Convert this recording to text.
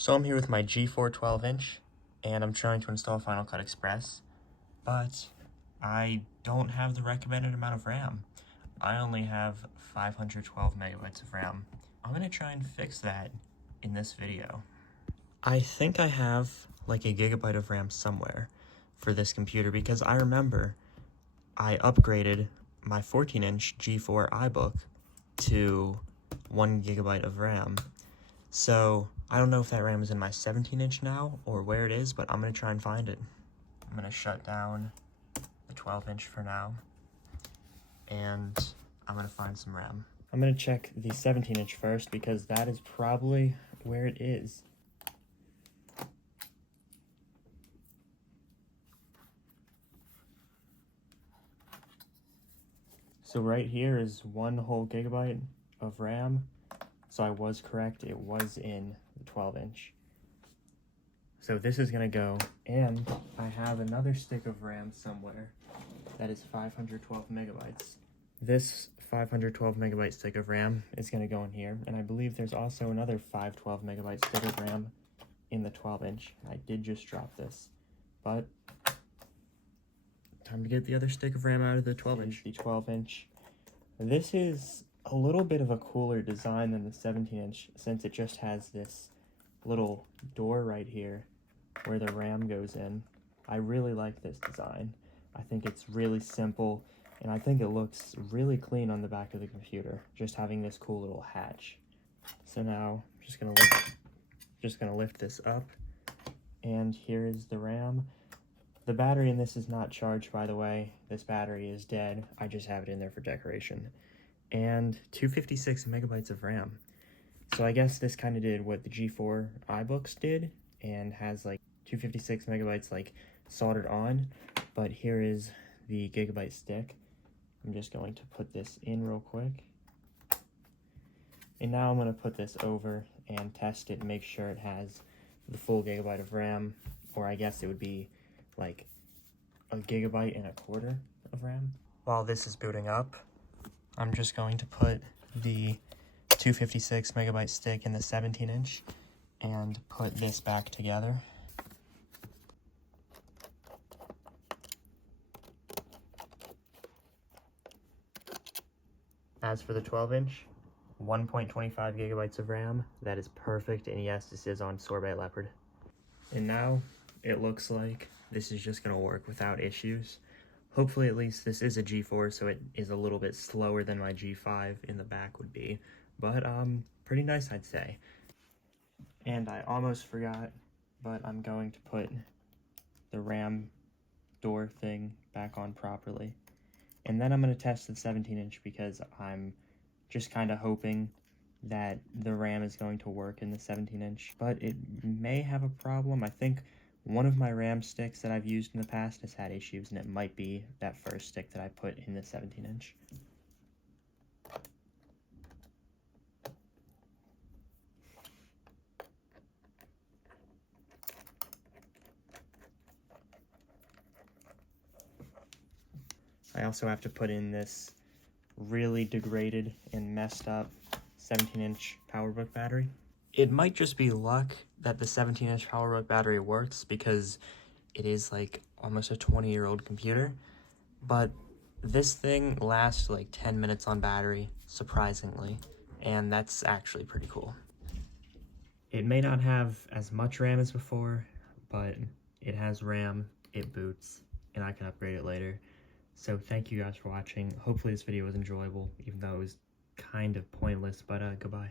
So I'm here with my G4 12-inch, and I'm trying to install Final Cut Express, but I don't have the recommended amount of RAM. I only have 512 megabytes of RAM. I'm gonna try and fix that in this video. I think I have like a gigabyte of RAM somewhere for this computer because I remember I upgraded my 14-inch G4 iBook to 1 gigabyte of RAM. So I don't know if that RAM is in my 17-inch now or where it is, but I'm gonna try and find it. I'm gonna shut down the 12-inch for now, and I'm gonna find some RAM. I'm gonna check the 17-inch first because that is probably where it is. So right here is 1 whole gigabyte of RAM. So I was correct, it was in the 12-inch. So this is gonna go, and I have another stick of RAM somewhere that is 512 megabytes. This 512 megabyte stick of RAM is gonna go in here, and I believe there's also another 512 megabyte stick of RAM in the 12-inch. I did just drop this, but time to get the other stick of RAM out of the 12-inch. The 12-inch. This is a little bit of a cooler design than the 17-inch since it just has this little door right here where the RAM goes in. I really like this design. I think it's really simple, and I think it looks really clean on the back of the computer, just having this cool little hatch. So now I'm just gonna lift this up, and here is the RAM. The battery in this is not charged, by the way. This battery is dead. I just have it in there for decoration. And 256 megabytes of RAM. So I guess this kind of did what the G4 iBooks did and has like 256 megabytes like soldered on, but here is the gigabyte stick. I'm just going to put this in real quick. And now I'm going to put this over and test it and make sure it has the full gigabyte of RAM, or I guess it would be like a gigabyte and a quarter of RAM. While this is booting up, I'm just going to put the 256 megabyte stick in the 17-inch and put this back together. As for the 12-inch, 1.25 gigabytes of RAM. That is perfect, and yes, this is on Sorbet Leopard. And now it looks like this is just gonna work without issues. Hopefully, at least this is a G4, so it is a little bit slower than my G5 in the back would be, but pretty nice, I'd say. And I almost forgot, but I'm going to put the RAM door thing back on properly. And then I'm going to test the 17-inch because I'm just kind of hoping that the RAM is going to work in the 17-inch, but it may have a problem. I think one of my RAM sticks that I've used in the past has had issues, and it might be that first stick that I put in the 17-inch. I also have to put in this really degraded and messed up 17-inch PowerBook battery. It might just be luck that the 17-inch PowerBook battery works because it is like almost a 20-year-old computer, but this thing lasts like 10 minutes on battery, surprisingly, and that's actually pretty cool. It may not have as much RAM as before, but it has RAM, it boots, and I can upgrade it later. So thank you guys for watching. Hopefully this video was enjoyable, even though it was kind of pointless, but goodbye.